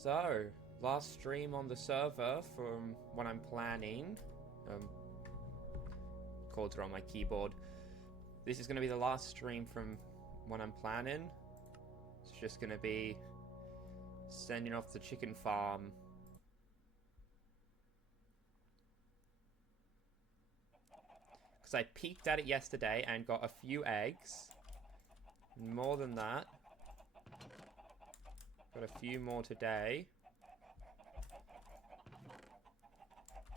So, last stream on the server from what I'm planning. Chords are on my keyboard. This is going to be the last stream from what I'm planning. It's just going to be sending off the chicken farm. Because I peeked at it yesterday and got a few eggs. More than that. Got a few more today.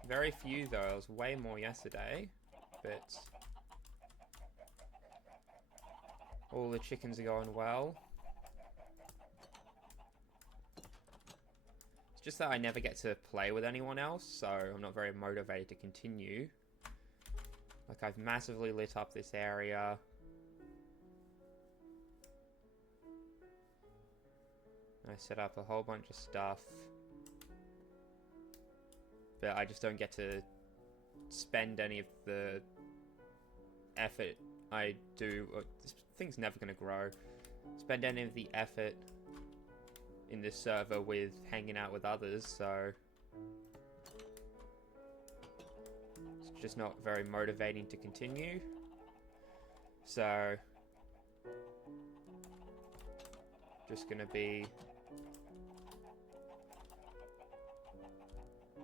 Very few though, it was way more yesterday. But all the chickens are going well. It's just that I never get to play with anyone else, so I'm not very motivated to continue. Like, I've massively lit up this area. I set up a whole bunch of stuff. But I just don't get to spend any of the effort I do. This thing's never going to grow. Spend any of the effort in this server with hanging out with others, so it's just not very motivating to continue. So just going to be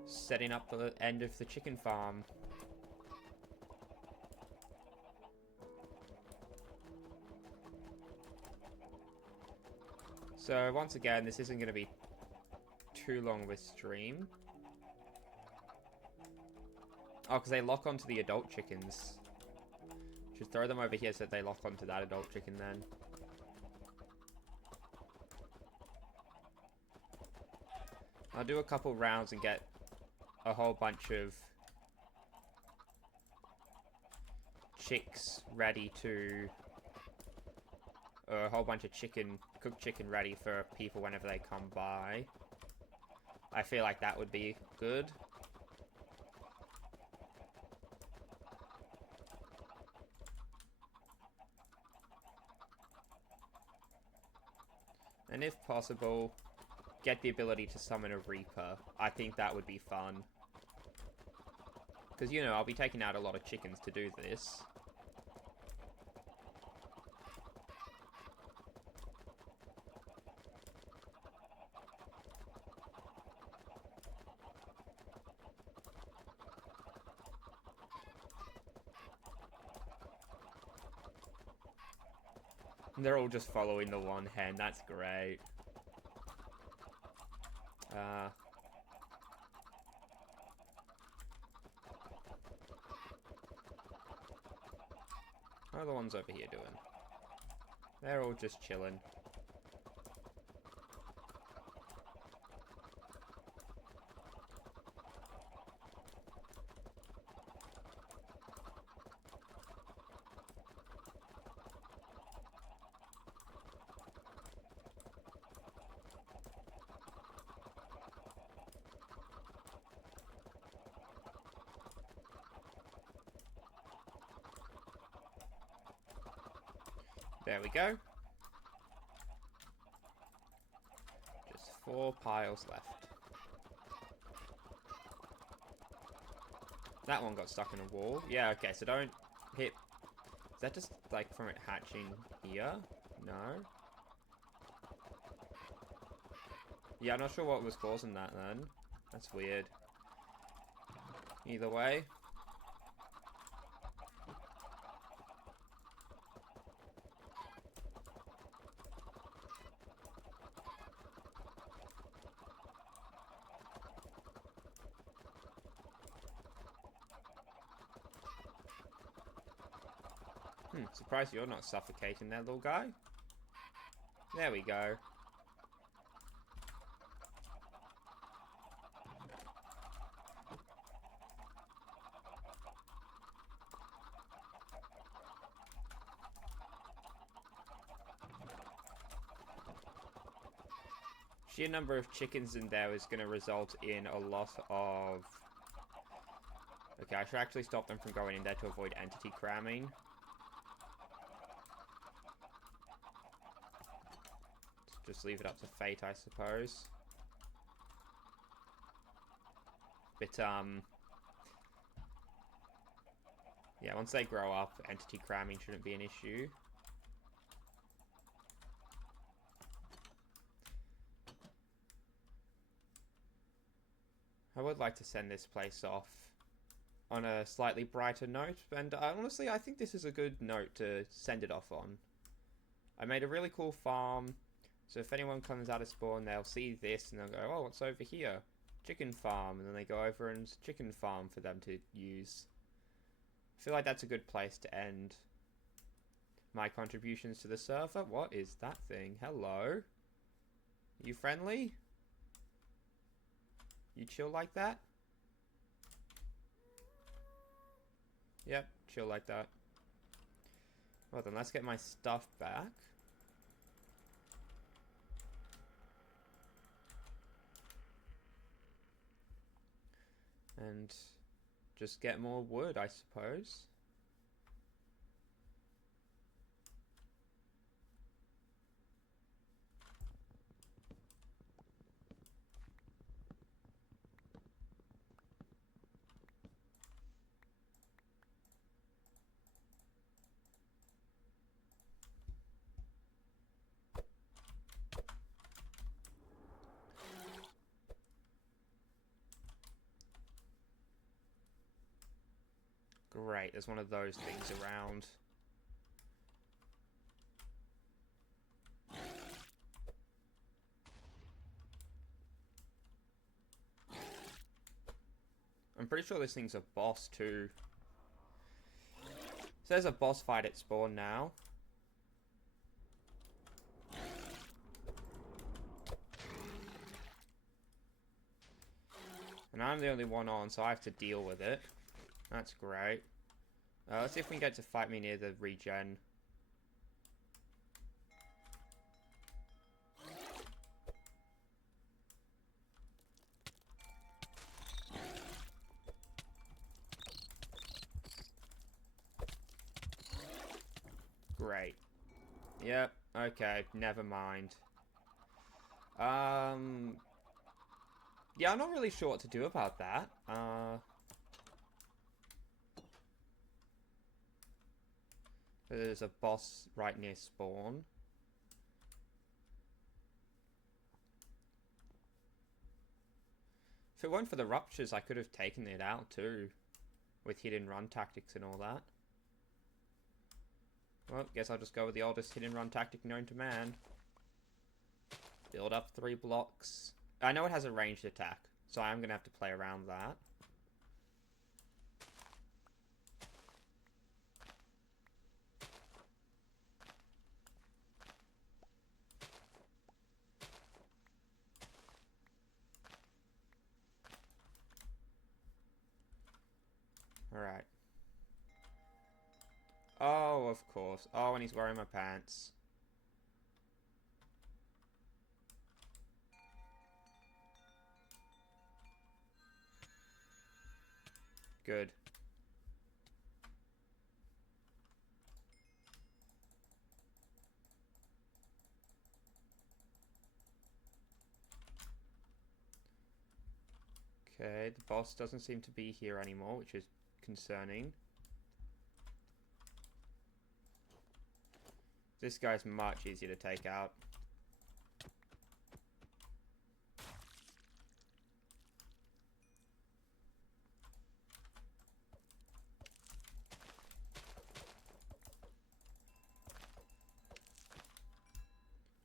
setting up the end of the chicken farm. So once again, this isn't going to be too long of a stream. Oh, because they lock onto the adult chickens. Should throw them over here so that they lock onto that adult chicken then. I'll do a couple rounds and get a whole bunch of chicks ready to... or a whole bunch of cooked chicken ready for people whenever they come by. I feel like that would be good. And if possible, get the ability to summon a Reaper. I think that would be fun. Because, you know, I'll be taking out a lot of chickens to do this. And they're all just following the one hen. That's great. How are the ones over here doing? They're all just chilling. There we go. Just 4 piles left. That one got stuck in a wall. Yeah, okay, so don't hit... Is that just, like, from it hatching here? No? Yeah, I'm not sure what was causing that then. That's weird. Either way. Surprised you're not suffocating that little guy. There we go. Sheer number of chickens in there is going to result in a lot of... Okay, I should actually stop them from going in there to avoid entity cramming. Just leave it up to fate, I suppose. But, yeah, once they grow up, entity cramming shouldn't be an issue. I would like to send this place off on a slightly brighter note, and honestly, I think this is a good note to send it off on. I made a really cool farm, so if anyone comes out of spawn, they'll see this, and they'll go, oh, what's over here? Chicken farm, and then they go over and it's chicken farm for them to use. I feel like that's a good place to end my contributions to the server. What is that thing? Hello? You friendly? You chill like that? Yep, chill like that. Well then, let's get my stuff back. And just get more wood, I suppose. Great, there's one of those things around. I'm pretty sure this thing's a boss too. So there's a boss fight at spawn now. And I'm the only one on, so I have to deal with it. That's great. Let's see if we can get to fight me near the regen. Great. Yep, okay, never mind. Yeah, I'm not really sure what to do about that. There's a boss right near spawn. If it weren't for the ruptures, I could have taken it out too. With hit and run tactics and all that. Well, guess I'll just go with the oldest hit and run tactic known to man. Build up 3 blocks. I know it has a ranged attack, so I'm going to have to play around that. Alright. Oh, of course. Oh, and he's wearing my pants. Good. Okay, the boss doesn't seem to be here anymore, which is concerning. This guy's much easier to take out.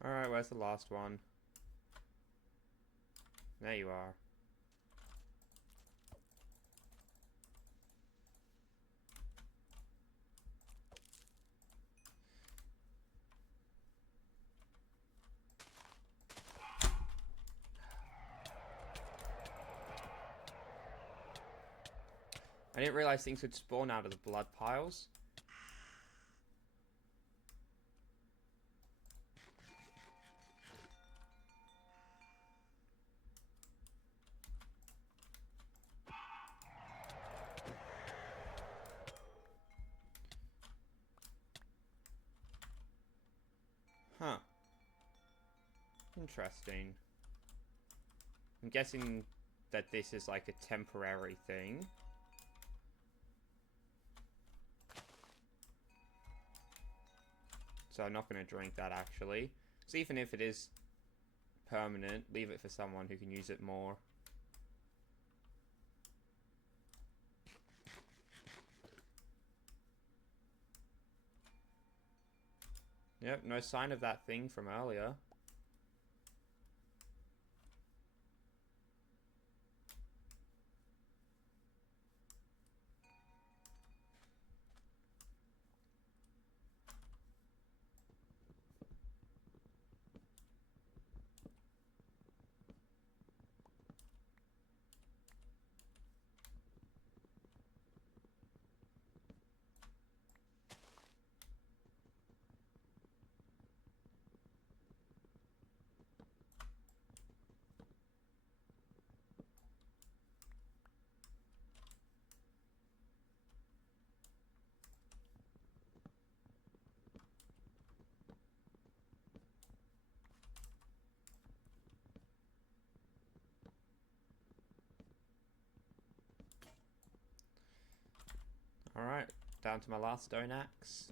Alright, where's the last one? There you are. I didn't realize things would spawn out of the blood piles. Huh. Interesting. I'm guessing that this is like a temporary thing. So I'm not going to drink that, actually. So even if it is permanent, leave it for someone who can use it more. Yep, no sign of that thing from earlier. Alright, down to my last stone axe.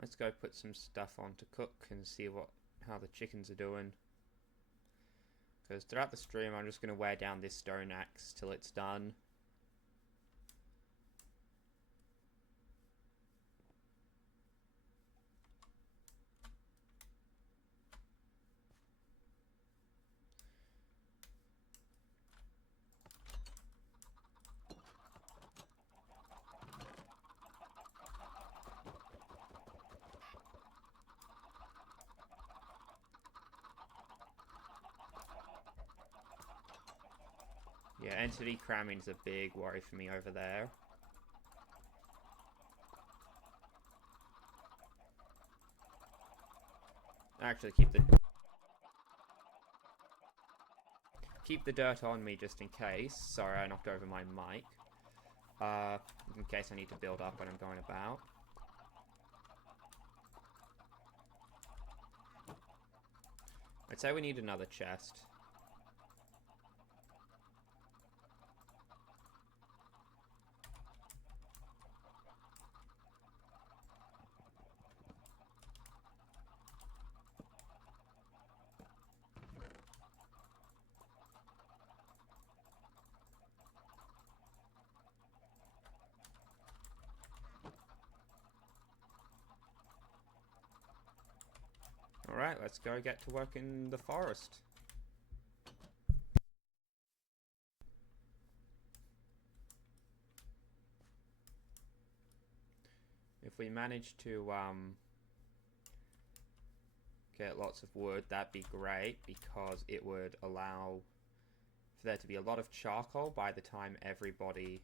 Let's go put some stuff on to cook and see how the chickens are doing. Because throughout the stream, I'm just going to wear down this stone axe till it's done. Yeah, entity cramming is a big worry for me over there. Actually, keep the dirt on me just in case. Sorry, I knocked over my mic. In case I need to build up when I'm going about. I'd say we need another chest. Alright, let's go get to work in the forest. If we manage to get lots of wood, that'd be great, because it would allow for there to be a lot of charcoal by the time everybody...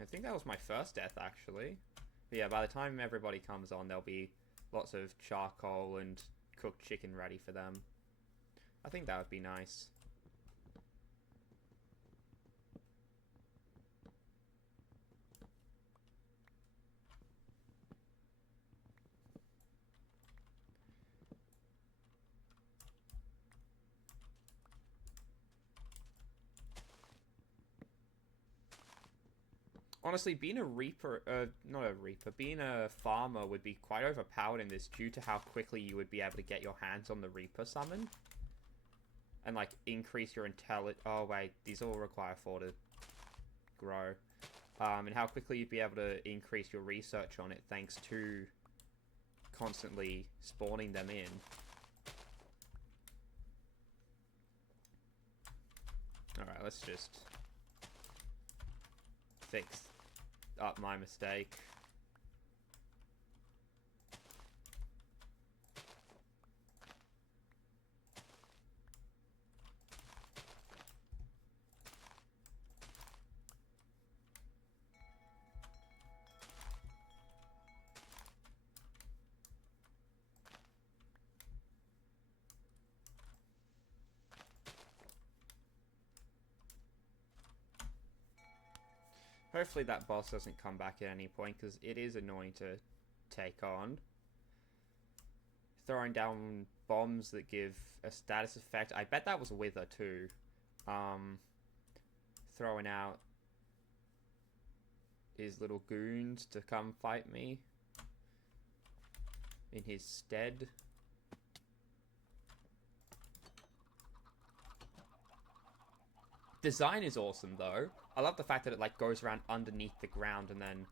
I think that was my first death, actually. But yeah, by the time everybody comes on, there'll be lots of charcoal and cooked chicken ready for them. I think that would be nice. Honestly, being a reaper, not a reaper, being a farmer would be quite overpowered in this due to how quickly you would be able to get your hands on the reaper summon. And, like, increase your intelligence. Oh, wait, these all require 4 to grow. And how quickly you'd be able to increase your research on it thanks to constantly spawning them in. Alright, let's just fix up my mistake. Hopefully that boss doesn't come back at any point, because it is annoying to take on. Throwing down bombs that give a status effect. I bet that was Wither too. Throwing out his little goons to come fight me in his stead. Design is awesome though. I love the fact that it like goes around underneath the ground and then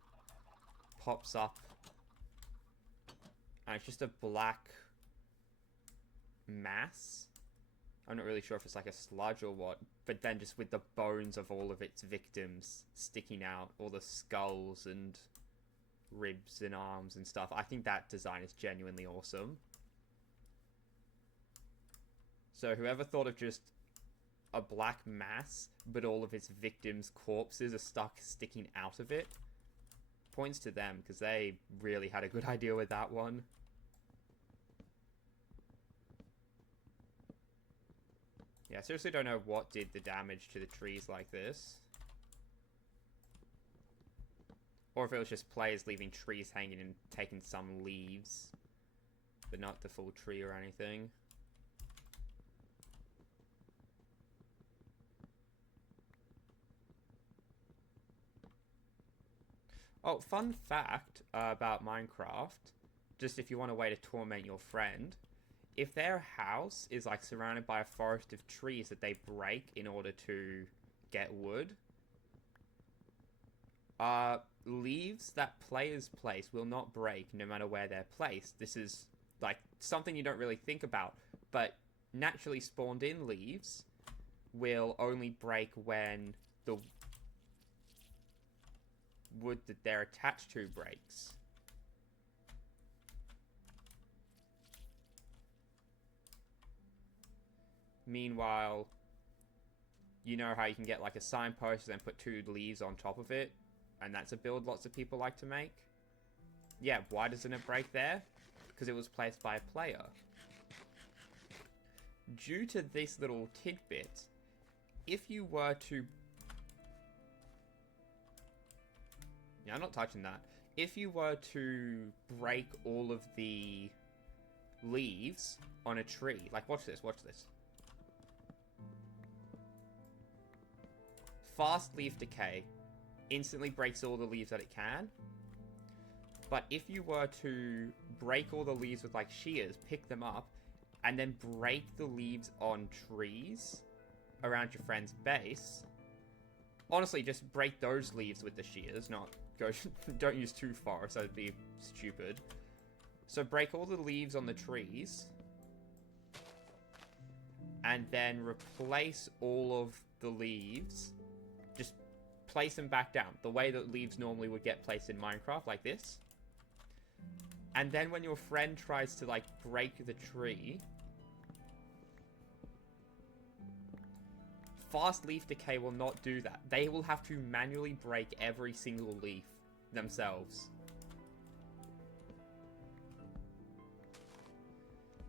pops up. And it's just a black mass. I'm not really sure if it's like a sludge or what, but then just with the bones of all of its victims sticking out, all the skulls and ribs and arms and stuff. I think that design is genuinely awesome. So whoever thought of just a black mass, but all of its victims' corpses are sticking out of it, points to them, because they really had a good idea with that one. Yeah, I seriously don't know what did the damage to the trees like this. Or if it was just players leaving trees hanging and taking some leaves, but not the full tree or anything. Oh, fun fact about Minecraft, just if you want a way to torment your friend, if their house is like surrounded by a forest of trees that they break in order to get wood, leaves that players place will not break no matter where they're placed. This is like something you don't really think about, but naturally spawned in leaves will only break when the wood that they're attached to breaks. Meanwhile, you know how you can get like a signpost and then put 2 leaves on top of it, and that's a build lots of people like to make? Yeah, why doesn't it break there? Because it was placed by a player. Due to this little tidbit, if you were to... Yeah, I'm not touching that. If you were to break all of the leaves on a tree, like watch this, watch this. Fast leaf decay instantly breaks all the leaves that it can. But if you were to break all the leaves with like shears, pick them up, and then break the leaves on trees around your friend's base, honestly, just break those leaves with the shears, not go, don't use too far, so it'd be stupid. So break all the leaves on the trees, and then replace all of the leaves. Just place them back down, the way that leaves normally would get placed in Minecraft, like this. And then when your friend tries to, like, break the tree, fast leaf decay will not do that. They will have to manually break every single leaf themselves.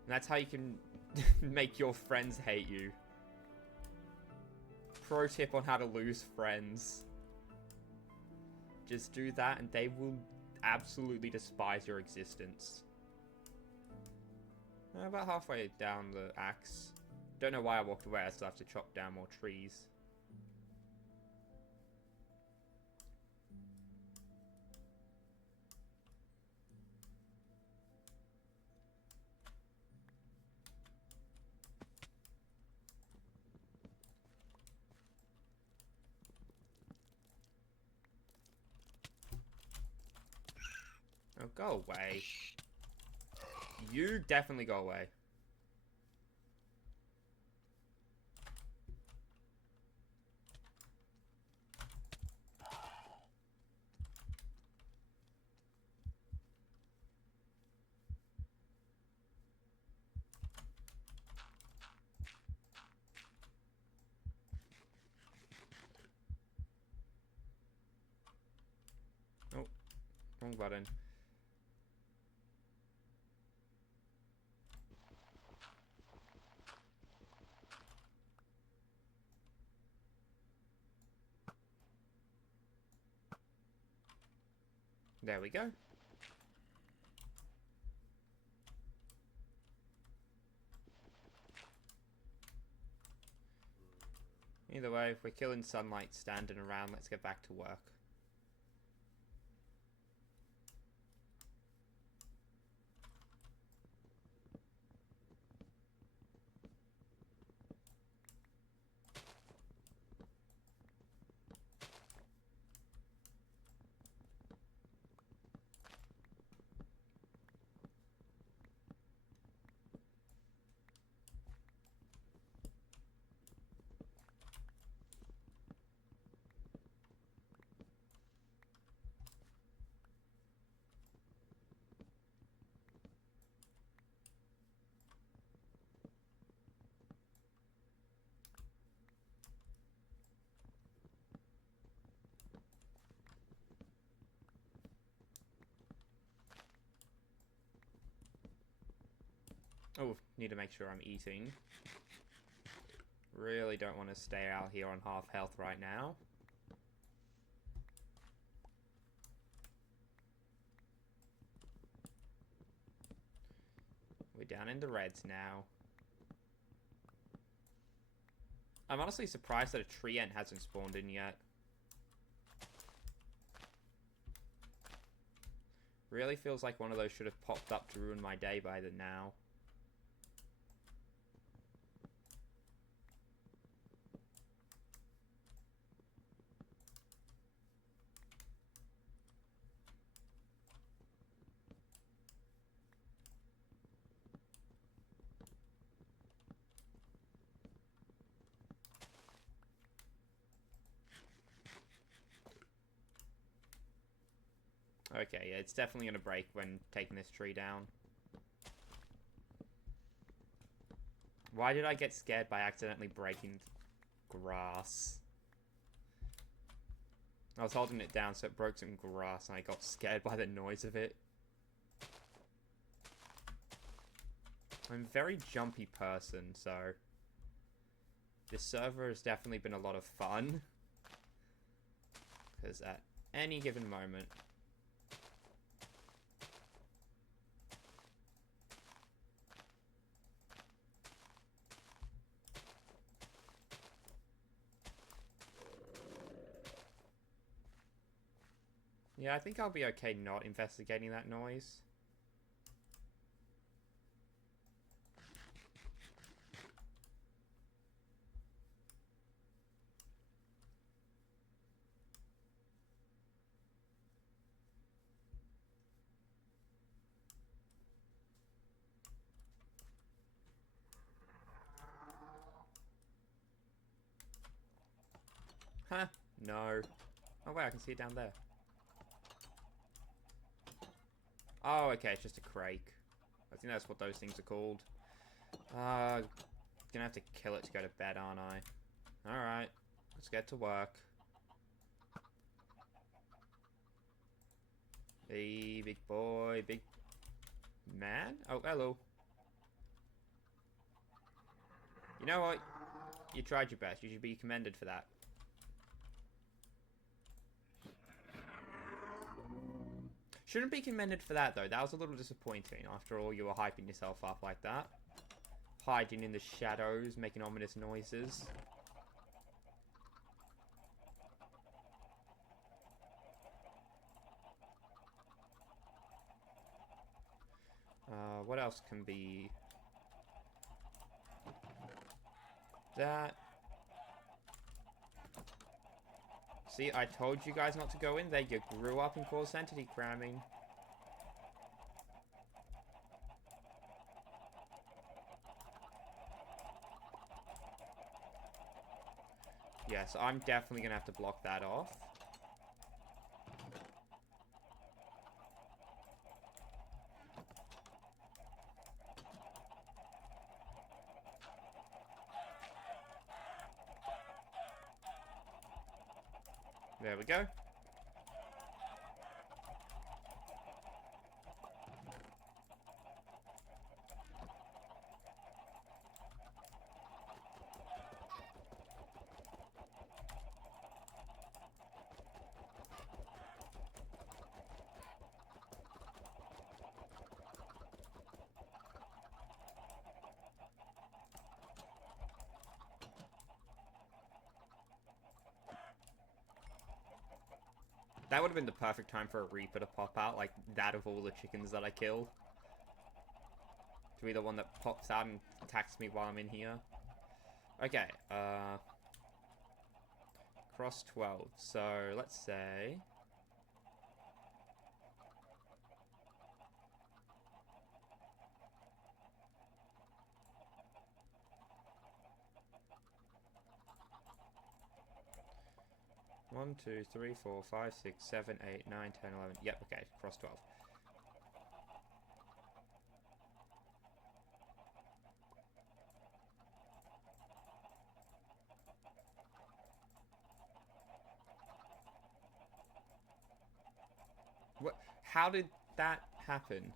And that's how you can make your friends hate you. Pro tip on how to lose friends. Just do that and they will absolutely despise your existence. About halfway down the axe. Don't know why I walked away, I still have to chop down more trees. Oh, go away. You definitely go away. Oh, wrong button. There we go. Either way, if we're killing sunlight standing around, let's get back to work. Oh, need to make sure I'm eating. Really don't want to stay out here on half health right now. We're down in the reds now. I'm honestly surprised that a tree ant hasn't spawned in yet. Really feels like one of those should have popped up to ruin my day by the now. Okay, yeah, it's definitely going to break when taking this tree down. Why did I get scared by accidentally breaking grass? I was holding it down so it broke some grass and I got scared by the noise of it. I'm a very jumpy person, so this server has definitely been a lot of fun. Because at any given moment, yeah, I think I'll be okay not investigating that noise. Huh? No. Oh wait, I can see it down there. Oh, okay, it's just a crake. I think that's what those things are called. Gonna have to kill it to go to bed, aren't I? Alright, let's get to work. Hey, big boy, big man? Oh, hello. You know what? You tried your best. You should be commended for that. Shouldn't be commended for that, though. That was a little disappointing. After all, you were hyping yourself up like that. Hiding in the shadows, making ominous noises. What else can be... that... See, I told you guys not to go in there. You grew up and caused entity cramming. Yeah, so I'm definitely going to have to block that off. There we go. That would have been the perfect time for a Reaper to pop out, like that of all the chickens that I kill. To be the one that pops out and attacks me while I'm in here. Okay, cross 12. So, let's say... One, two, three, 4, 5, 6, 7, 8, 9, 10, 11. Yep, okay, cross 12. What? How did that happen?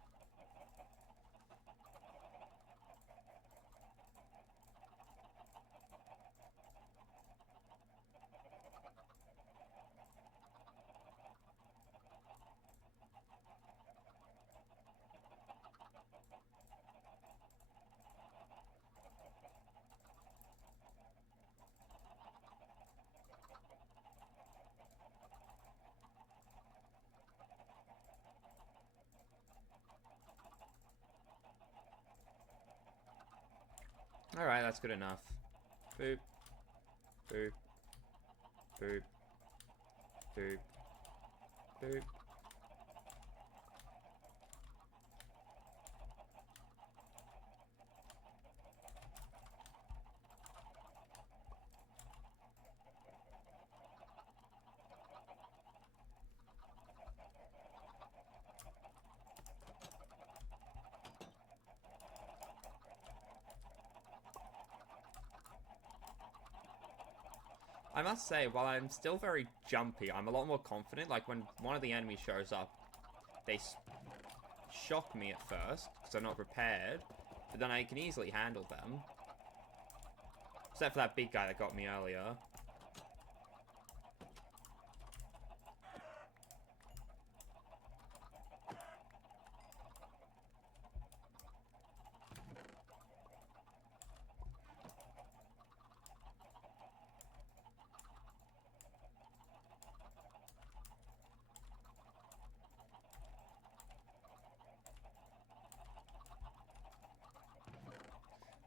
Alright, that's good enough. Boop. Boop. Boop. Boop. Boop. I must say, while I'm still very jumpy, I'm a lot more confident. Like, when one of the enemies shows up, they shock me at first, because I'm not prepared, but then I can easily handle them. Except for that big guy that got me earlier.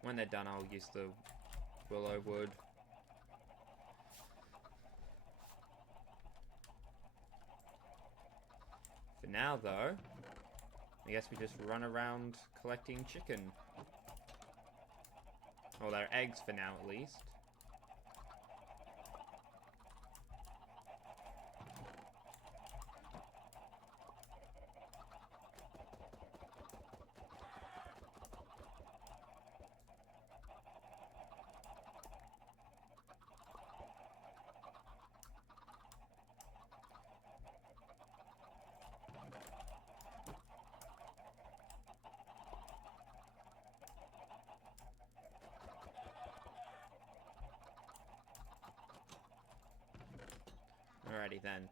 When they're done, I'll use the willow wood. For now, though, I guess we just run around collecting chicken. Or their eggs for now, at least. Alrighty then.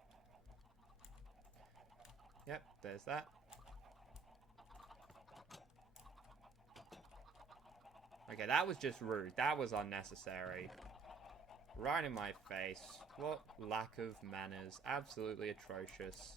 Yep, there's that. Okay, that was just rude. That was unnecessary. Right in my face. What lack of manners. Absolutely atrocious.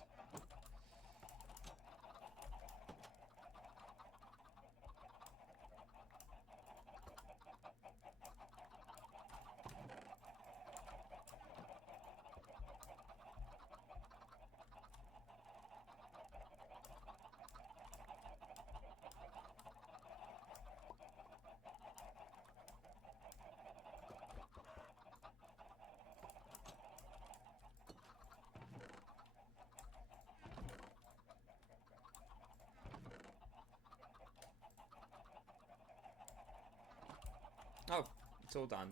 Oh, it's all done.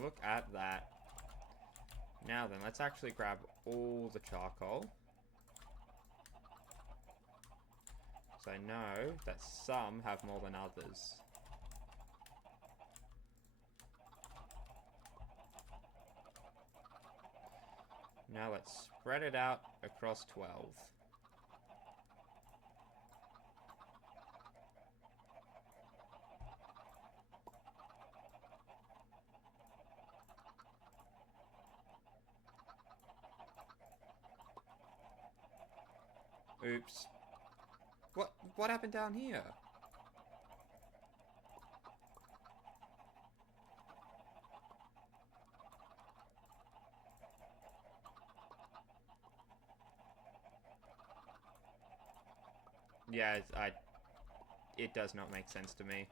Look at that. Now then, let's actually grab all the charcoal. So I know that some have more than others. Now let's spread it out across 12. Oops. What happened down here? Yeah, it does not make sense to me.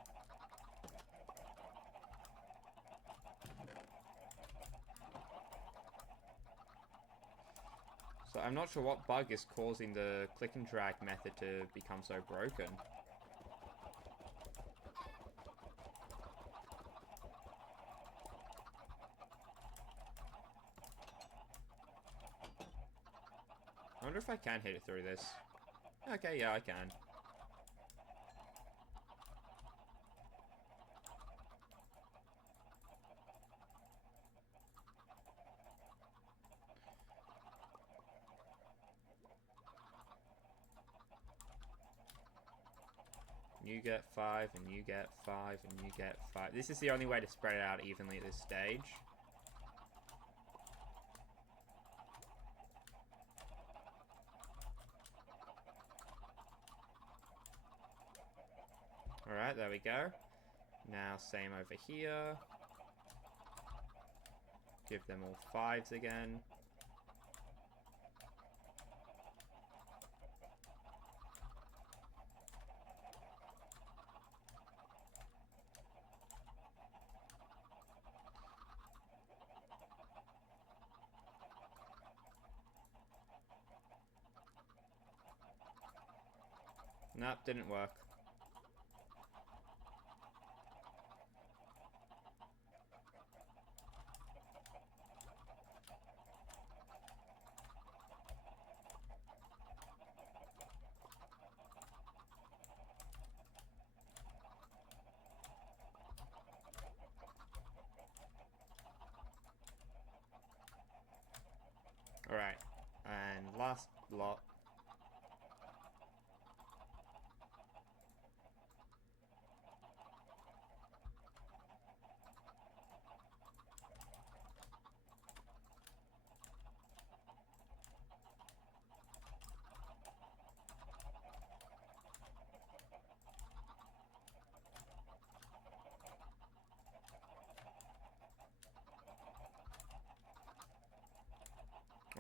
So I'm not sure what bug is causing the click and drag method to become so broken. I wonder if I can hit it through this. Okay, yeah, I can. You get 5, and you get 5, and you get 5. This is the only way to spread it out evenly at this stage. Alright, there we go. Now, same over here. Give them all 5s again. Nope, didn't work. Alright, and last lot.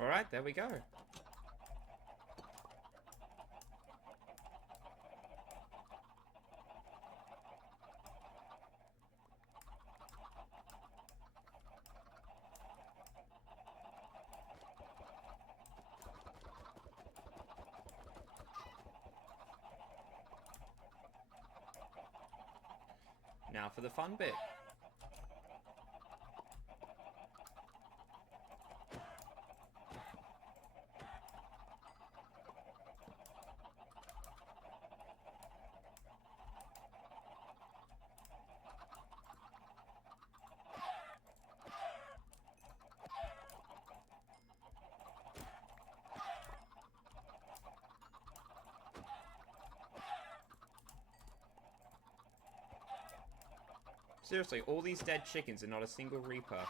Alright, there we go. Now for the fun bit. Seriously, all these dead chickens and not a single Reaper.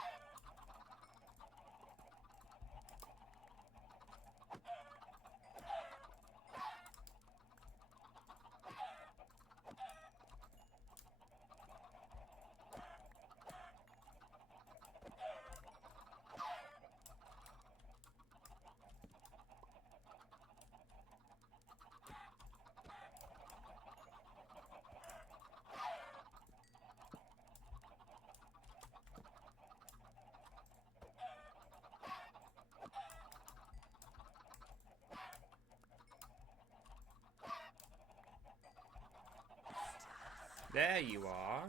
There you are.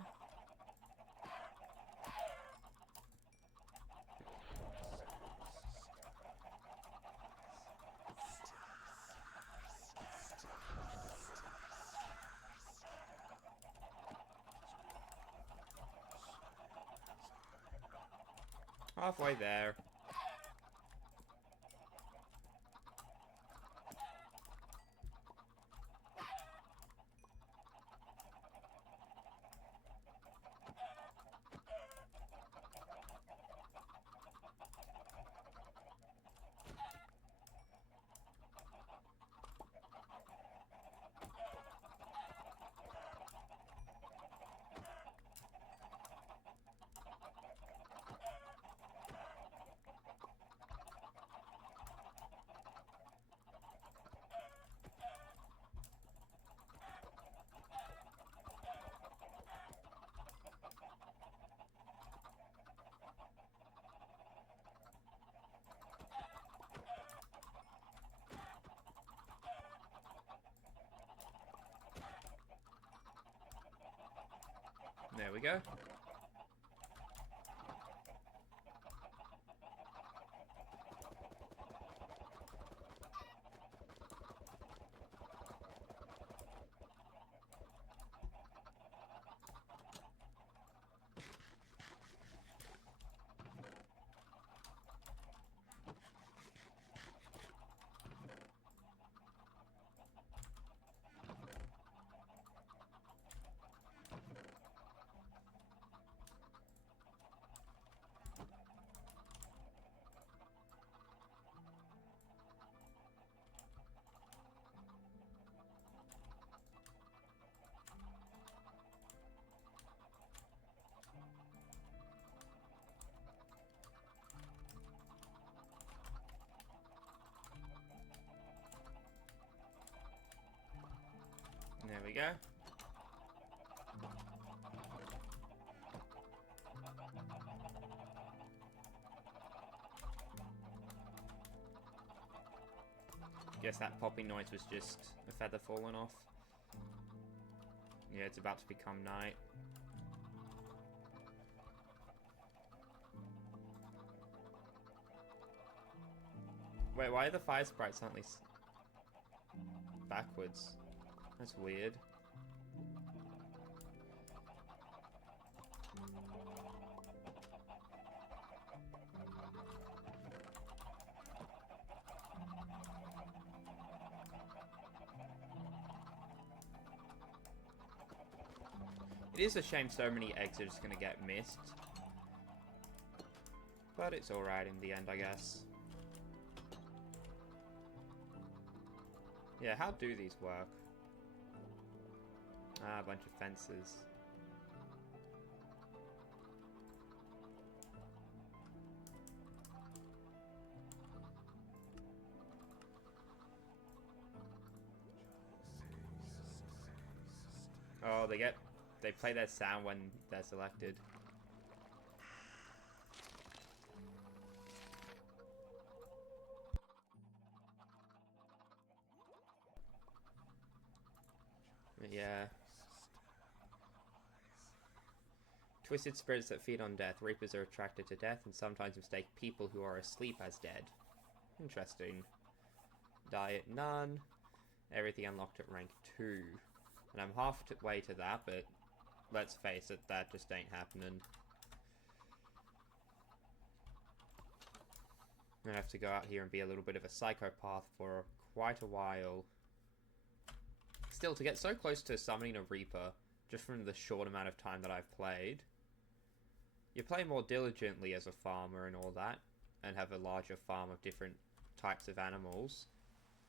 Halfway there. There we go. There we go. Guess that popping noise was just a feather falling off. Yeah, it's about to become night. Wait, why are the fire sprites suddenly backwards? That's weird. It is a shame so many eggs are just gonna get missed. But it's alright in the end, I guess. Yeah, how do these work? Ah, a bunch of fences. Oh, they play their sound when they're selected. Yeah. Twisted spirits that feed on death. Reapers are attracted to death and sometimes mistake people who are asleep as dead. Interesting. Diet none. Everything unlocked at rank 2. And I'm halfway to that, but let's face it, that just ain't happening. I'm gonna have to go out here and be a little bit of a psychopath for quite a while. Still, to get so close to summoning a Reaper, just from the short amount of time that I've played, you play more diligently as a farmer and all that, and have a larger farm of different types of animals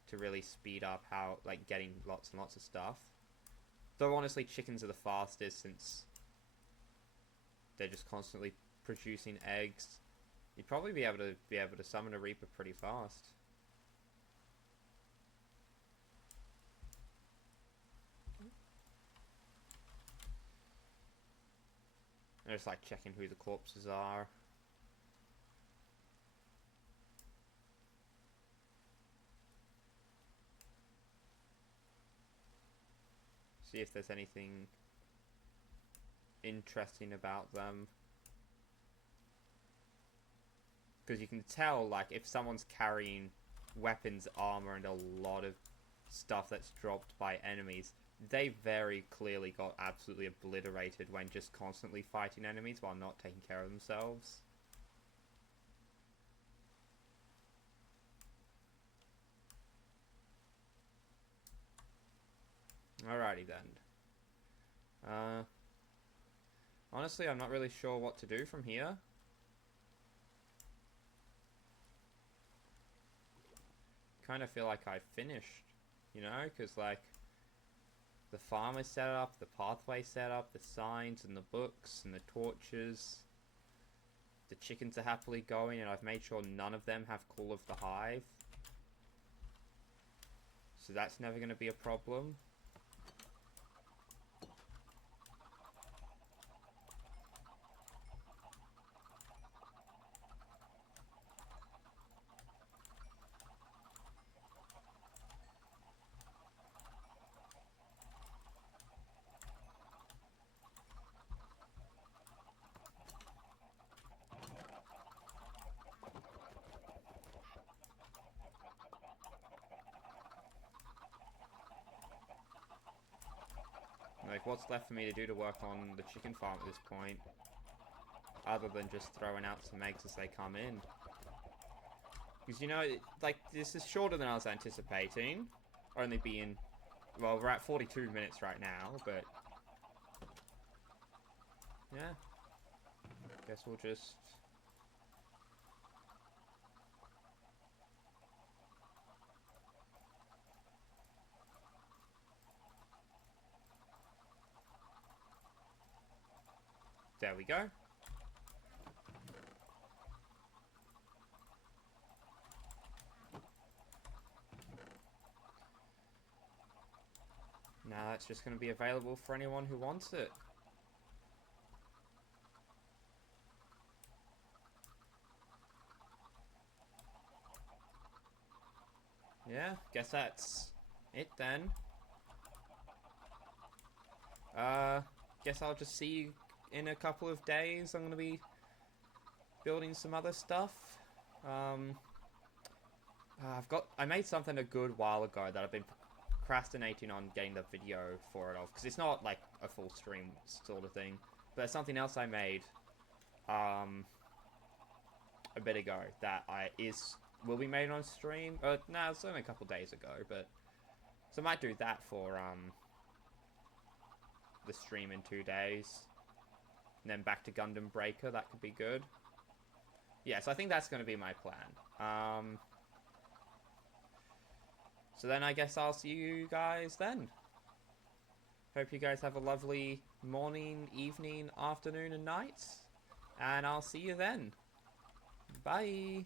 to really speed up how, like, getting lots and lots of stuff. Though honestly, chickens are the fastest since they're just constantly producing eggs. You'd probably be able to summon a Reaper pretty fast. I'm just like checking who the corpses are. See if there's anything interesting about them. Because you can tell, like, if someone's carrying weapons, armor, and a lot of stuff that's dropped by enemies, they very clearly got absolutely obliterated when just constantly fighting enemies while not taking care of themselves. Alrighty then. Honestly, I'm not really sure what to do from here. Kind of feel like I've finished, you know, because like the farm is set up, the pathway set up, the signs and the books and the torches. The chickens are happily going, and I've made sure none of them have Call of the Hive. So that's never going to be a problem. like, what's left for me to do to work on the chicken farm at this point? Other than just throwing out some eggs as they come in. Because, you know, like, this is shorter than I was anticipating. Only being... Well, we're at 42 minutes right now, but... Yeah. Guess we'll just... There we go. Now it's just going to be available for anyone who wants it. Yeah, guess that's it then. Guess I'll just see you in a couple of days. I'm going to be building some other stuff. I made something a good while ago that I've been procrastinating on getting the video for it off, because it's not like a full stream sort of thing, but it's something else I made a bit ago that will be made on stream. No, it's only a couple days ago, but so I might do that for the stream in 2 days, and then back to Gundam Breaker. That could be good. Yeah, so I think that's going to be my plan. So then I guess I'll see you guys then. Hope you guys have a lovely morning, evening, afternoon, and night. And I'll see you then. Bye.